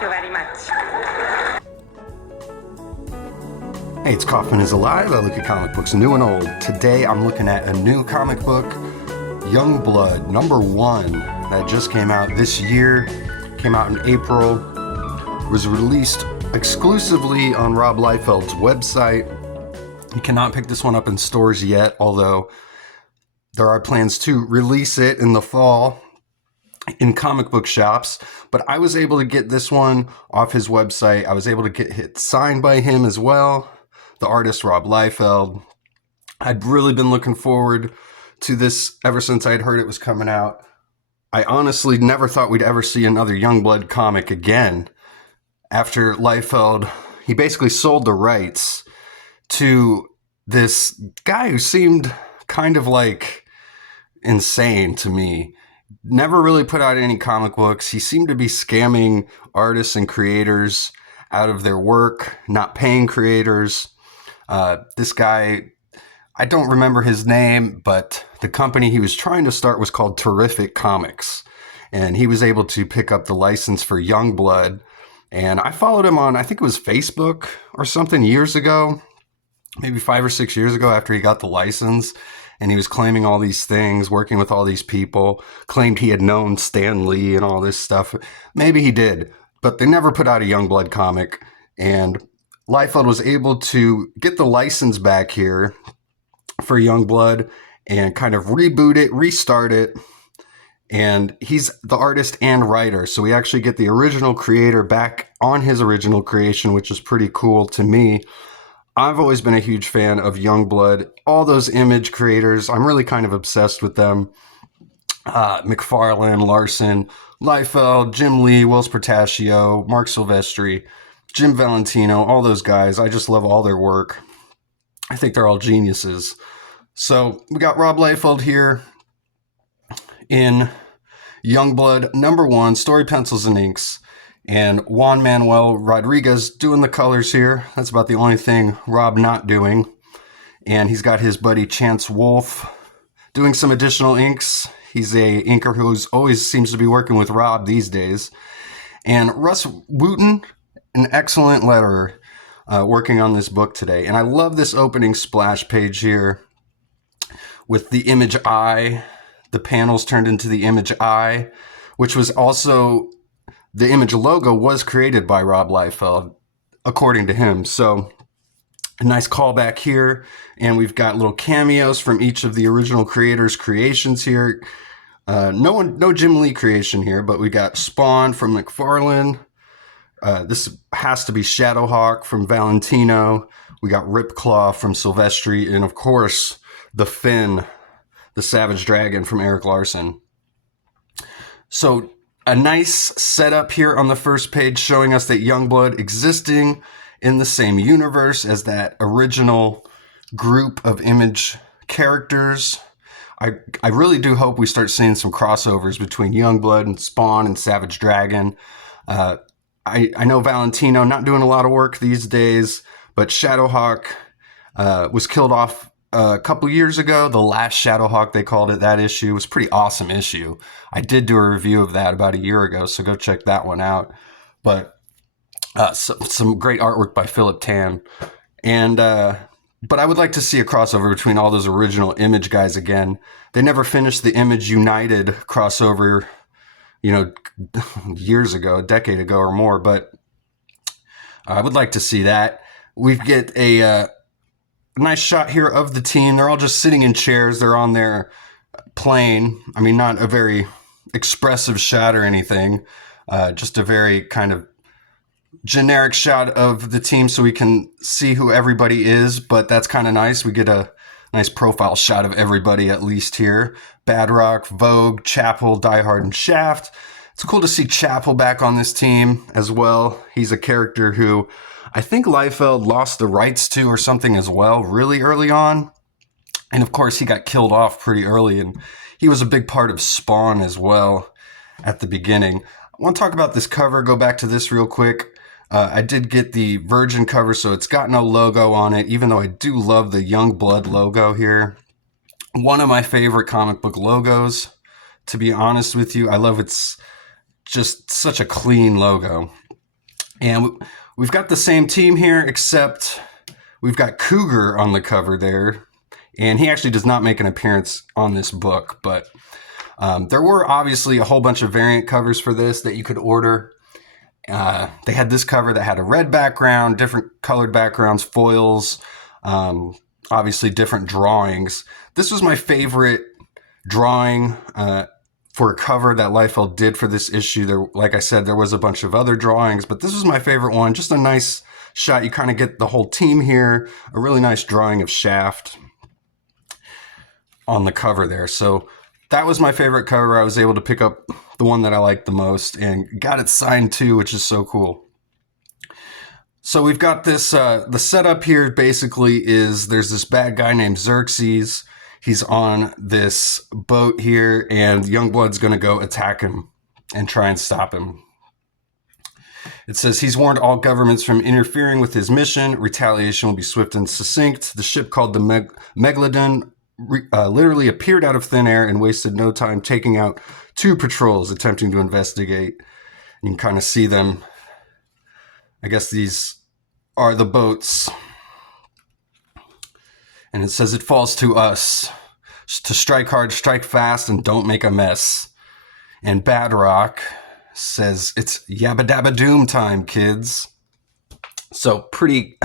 Thank you very much. Hey, it's Kaufman is Alive. I look at comic books new and old. Today I'm looking at a new comic book, Youngblood, #1, that just came out this year. Came out in April. Was released exclusively on Rob Liefeld's website. You cannot pick this one up in stores yet, although there are plans to release it in the fall in comic book shops. But I was able to get this one off his website. I was able to get it signed by him as well, the artist Rob Liefeld. I'd really been looking forward to this ever since I'd heard it was coming out. I honestly never thought we'd ever see another Youngblood comic again. After Liefeld, he basically sold the rights to this guy who seemed kind of like insane to me. Never really put out any comic books. He seemed to be scamming artists and creators out of their work, not paying creators. This guy, I don't remember his name, but the company he was trying to start was called Terrific Comics. And he was able to pick up the license for Youngblood. And I followed him on, I think it was Facebook or something years ago, maybe 5 or 6 years ago after he got the license. And he was claiming all these things, working with all these people, claimed he had known Stan Lee and all this stuff. Maybe he did, but they never put out a Youngblood comic. And Liefeld was able to get the license back here for Youngblood and kind of reboot it, restart it. And he's the artist and writer. So we actually get the original creator back on his original creation, which is pretty cool to me. I've always been a huge fan of Youngblood. All those Image creators, I'm really kind of obsessed with them. McFarlane, Larson, Liefeld, Jim Lee, Wills Portacio, Mark Silvestri, Jim Valentino, all those guys. I just love all their work. I think they're all geniuses. So we got Rob Liefeld here in Youngblood #1, story pencils and inks. And Juan Manuel Rodriguez doing the colors here. That's about the only thing Rob not doing. And he's got his buddy Chance Wolf doing some additional inks. He's a inker who always seems to be working with Rob these days. And Russ Wooten, an excellent letterer, working on this book today. And I love this opening splash page here with the Image eye. The panels turned into the Image eye, which was also... The Image logo was created by Rob Liefeld, according to him. So a nice callback here. And we've got little cameos from each of the original creators' creations here. No Jim Lee creation here, but we got Spawn from McFarlane. This has to be Shadowhawk from Valentino. We got Ripclaw from Silvestri. And of course, the Finn, the Savage Dragon from Eric Larson. So a nice setup here on the first page showing us that Youngblood existing in the same universe as that original group of Image characters. I really do hope we start seeing some crossovers between Youngblood and Spawn and Savage Dragon. I know Valentino not doing a lot of work these days, but Shadowhawk was killed off a couple years ago. The last Shadowhawk, they called it, that issue was a pretty awesome issue. I did do a review of that about a year ago, so go check that one out. But some great artwork by Philip Tan. And but I would like to see a crossover between all those original Image guys again. They never finished the Image United crossover, years ago, a decade ago or more. But I would like to see that. We get a nice shot here of the team. They're all just sitting in chairs. They're on their plane. I mean, not a very expressive shot or anything. Just a very kind of generic shot of the team so we can see who everybody is. But that's kind of nice. We get a nice profile shot of everybody at least here. Badrock, Vogue, Chapel, Die Hard, and Shaft. It's cool to see Chapel back on this team as well. He's a character who I think Liefeld lost the rights to or something as well really early on. And of course, he got killed off pretty early, and he was a big part of Spawn as well at the beginning. I want to talk about this cover, go back to this real quick. I did get the Virgin cover, so it's got no logo on it, even though I do love the Youngblood logo here. One of my favorite comic book logos, to be honest with you. I love it's just such a clean logo. And we've got the same team here, except we've got Cougar on the cover there. And he actually does not make an appearance on this book, but there were obviously a whole bunch of variant covers for this that you could order. They had this cover that had a red background, different colored backgrounds, foils, obviously different drawings. This was my favorite drawing for a cover that Liefeld did for this issue. There, like I said, there was a bunch of other drawings, but this was my favorite one. Just a nice shot. You kind of get the whole team here. A really nice drawing of Shaft on the cover there. So that was my favorite cover. I was able to pick up the one that I liked the most and got it signed too, which is so cool. So we've got this, the setup here basically is there's this bad guy named Xerxes. He's on this boat here, and Youngblood's going to go attack him and try and stop him. It says he's warned all governments from interfering with his mission. Retaliation will be swift and succinct. The ship called the Megalodon literally appeared out of thin air and wasted no time taking out 2 patrols attempting to investigate. You can kind of see them. I guess these are the boats. And it says it falls to us to strike hard, strike fast, and don't make a mess. And Badrock says it's yabba dabba doom time, kids. So pretty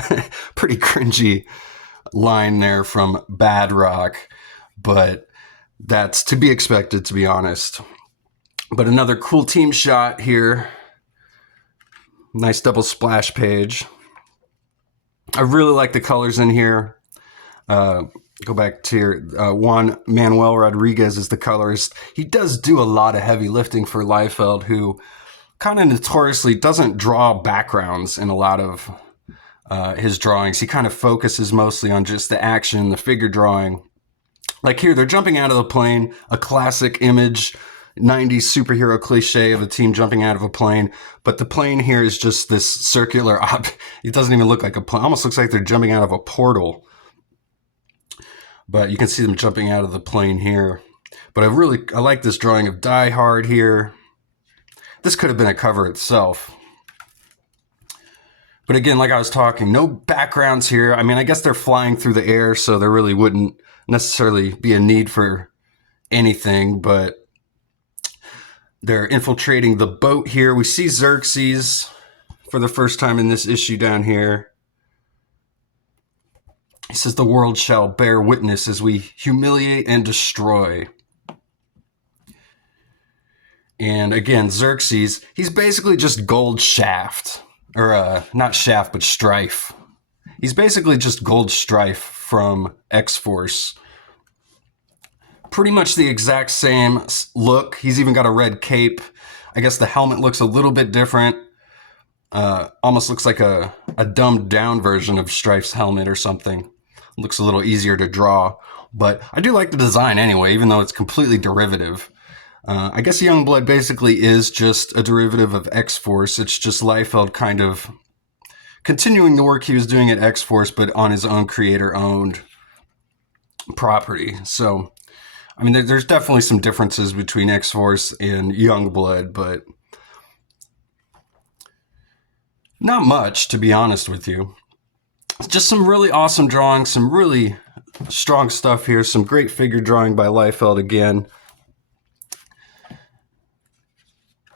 cringy line there from Badrock, but that's to be expected, to be honest. But another cool team shot here. Nice double splash page. I really like the colors in here. Go back to your, Juan Manuel Rodriguez is the colorist. He does do a lot of heavy lifting for Liefeld, who kind of notoriously doesn't draw backgrounds in a lot of his drawings. He kind of focuses mostly on just the action, the figure drawing. Like here, they're jumping out of the plane, a classic image, 90s superhero cliche of a team jumping out of a plane. But the plane here is just this circular it doesn't even look like a plane. It almost looks like they're jumping out of a portal. But you can see them jumping out of the plane here. But I like this drawing of Die Hard here. This could have been a cover itself. But again, like I was talking, no backgrounds here. I mean, I guess they're flying through the air, so there really wouldn't necessarily be a need for anything, but they're infiltrating the boat here. We see Xerxes for the first time in this issue down here. He says, the world shall bear witness as we humiliate and destroy. And again, Xerxes, he's basically just Gold Shaft. Or not Shaft, but Strife. He's basically just Gold Strife from X-Force. Pretty much the exact same look. He's even got a red cape. I guess the helmet looks a little bit different. Almost looks like a dumbed down version of Strife's helmet or something. Looks a little easier to draw. But I do like the design anyway, even though it's completely derivative. I guess Youngblood basically is just a derivative of X-Force. It's just Liefeld kind of continuing the work he was doing at X-Force, but on his own creator-owned property. So, I mean, there's definitely some differences between X-Force and Youngblood, but not much, to be honest with you. It's just some really awesome drawings, some really strong stuff here, some great figure drawing by Liefeld again.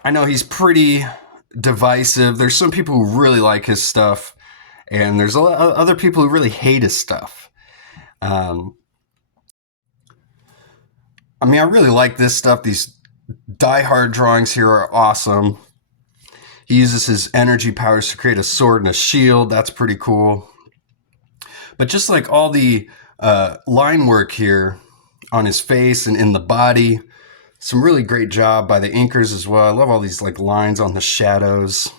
I know he's pretty divisive. There's some people who really like his stuff, and there's other people who really hate his stuff. I mean, I really like this stuff. These Die Hard drawings here are awesome. He uses his energy powers to create a sword and a shield. That's pretty cool. But just like all the line work here on his face and in the body, some really great job by the inkers as well. I love all these like lines on the shadows.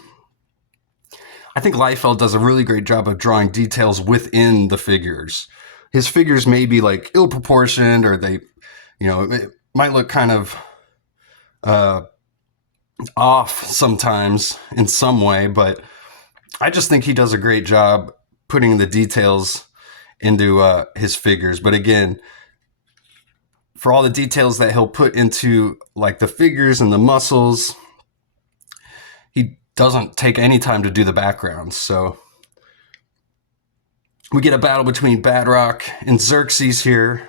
I think Liefeld does a really great job of drawing details within the figures. His figures may be like ill-proportioned, or they, it might look kind of off sometimes in some way, but I just think he does a great job putting the details into his figures. But again, for all the details that he'll put into like the figures and the muscles, he doesn't take any time to do the backgrounds. So we get a battle between Badrock and Xerxes here.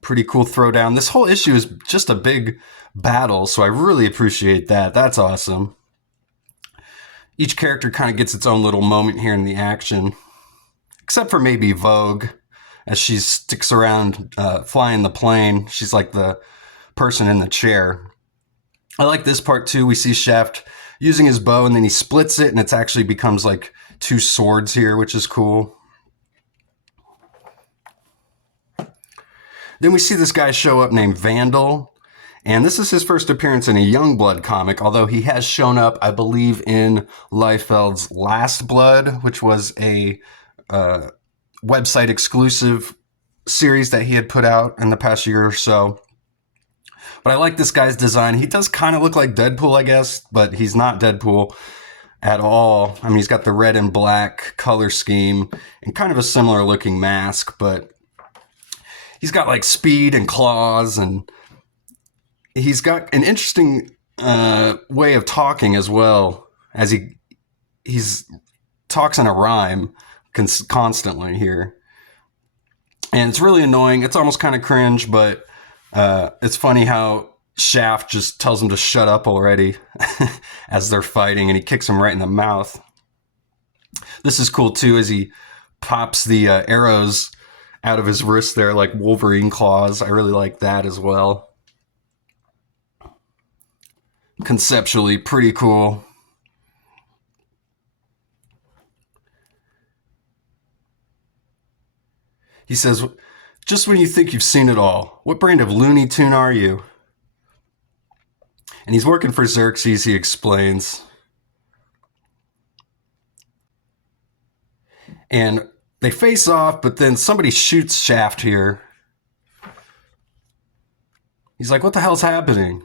Pretty cool throwdown. This whole issue is just a big battle, so I really appreciate that. That's awesome. Each character kind of gets its own little moment here in the action, except for maybe Vogue, as she sticks around flying the plane. She's like the person in the chair. I like this part too. We see Shaft using his bow, and then he splits it, and it actually becomes like two swords here, which is cool. Then we see this guy show up named Vandal, and this is his first appearance in a Youngblood comic, although he has shown up, I believe, in Liefeld's Last Blood, which was a website exclusive series that he had put out in the past year or so. But I like this guy's design. He does kind of look like Deadpool, I guess, but he's not Deadpool at all. I mean, he's got the red and black color scheme and kind of a similar looking mask, but he's got like speed and claws, and he's got an interesting way of talking as well, as he's talks in a rhyme constantly here. And it's really annoying. It's almost kind of cringe, but it's funny how Shaft just tells him to shut up already as they're fighting, and he kicks him right in the mouth. This is cool too, as he pops the arrows out of his wrist there like Wolverine claws. I really like that as well. Conceptually pretty cool. He says, "Just when you think you've seen it all, what brand of Looney Tune are you?" And he's working for Xerxes, he explains. And they face off, but then somebody shoots Shaft here. He's like, what the hell's happening?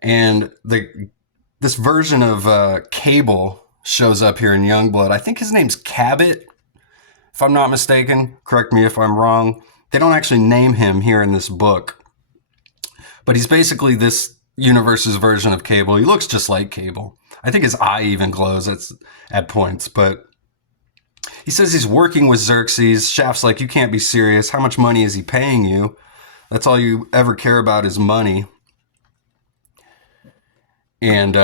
And this version of Cable shows up here in Youngblood. I think his name's Cabot, if I'm not mistaken. Correct me if I'm wrong. They don't actually name him here in this book. But he's basically this universe's version of Cable. He looks just like Cable. I think his eye even glows at points, but he says he's working with Xerxes. Shaft's like, you can't be serious. How much money is he paying you? That's all you ever care about is money. And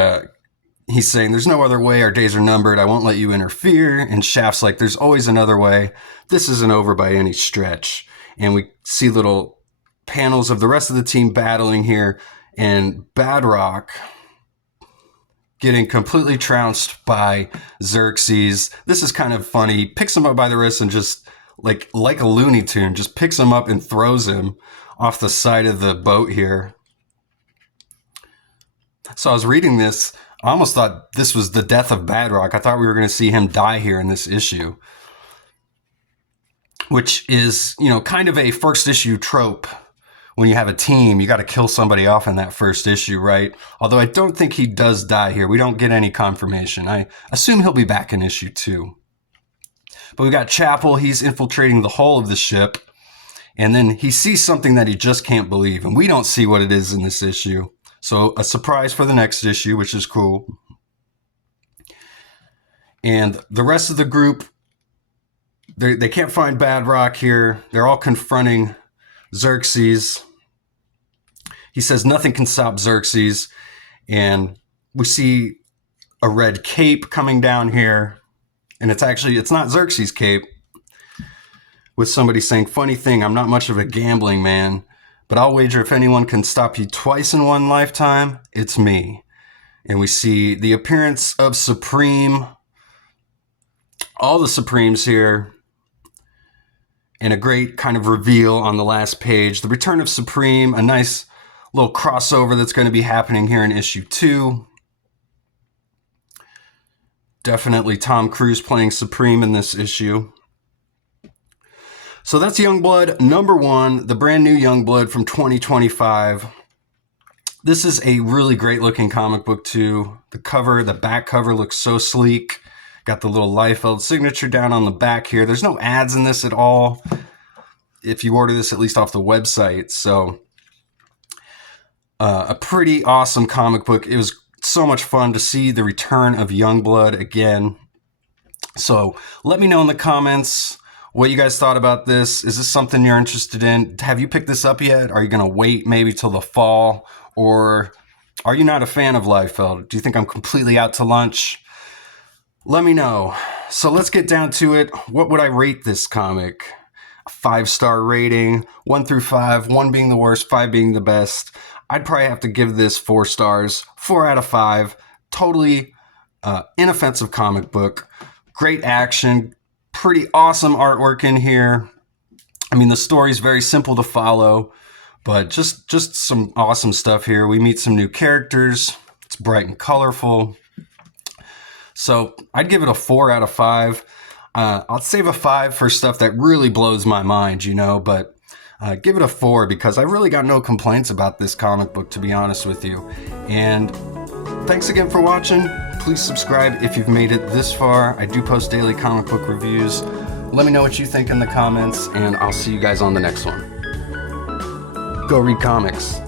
he's saying, there's no other way. Our days are numbered. I won't let you interfere. And Shaft's like, there's always another way. This isn't over by any stretch. And we see little panels of the rest of the team battling here. And Badrock getting completely trounced by Xerxes. This is kind of funny. He picks him up by the wrist and just, like a Looney Tune, just picks him up and throws him off the side of the boat here. So I was reading this, I almost thought this was the death of Badrock. I thought we were going to see him die here in this issue, which is, kind of a first issue trope. When you have a team, you got to kill somebody off in that first issue, right? Although I don't think he does die here. We don't get any confirmation. I assume he'll be back in issue 2. But we got Chapel. He's infiltrating the hull of the ship. And then he sees something that he just can't believe. And we don't see what it is in this issue. So a surprise for the next issue, which is cool. And the rest of the group, they can't find Badrock here. They're all confronting Xerxes. He says nothing can stop Xerxes. And we see a red cape coming down here. And it's not Xerxes' cape. With somebody saying, funny thing, I'm not much of a gambling man, but I'll wager if anyone can stop you twice in one lifetime, it's me. And we see the appearance of Supreme, all the Supremes here, and a great kind of reveal on the last page. The return of Supreme, a nice little crossover that's going to be happening here in issue 2. Definitely Tom Cruise playing Supreme in this issue. So that's Youngblood number 1, the brand new Youngblood from 2025. This is a really great looking comic book too. The back cover looks so sleek. Got the little Liefeld signature down on the back here. There's no ads in this at all, if you order this at least off the website. So a pretty awesome comic book. It was so much fun to see the return of Youngblood again. So let me know in the comments what you guys thought about this. Is this something you're interested in? Have you picked this up yet? Are you going to wait maybe till the fall? Or are you not a fan of Liefeld? Do you think I'm completely out to lunch? Let me know. So let's get down to it. What would I rate this comic? A 5-star rating, 1 through 5, 1 being the worst, 5 being the best. I'd probably have to give this 4 stars, 4 out of 5. Totally inoffensive comic book. Great action, pretty awesome artwork in here. I mean, the story's very simple to follow, but just some awesome stuff here. We meet some new characters. It's bright and colorful. So I'd give it a 4 out of 5. I'll save a 5 for stuff that really blows my mind, you know, but give it a 4 because I really got no complaints about this comic book, to be honest with you. And thanks again for watching. Please subscribe if you've made it this far. I do post daily comic book reviews. Let me know what you think in the comments, and I'll see you guys on the next one. Go read comics.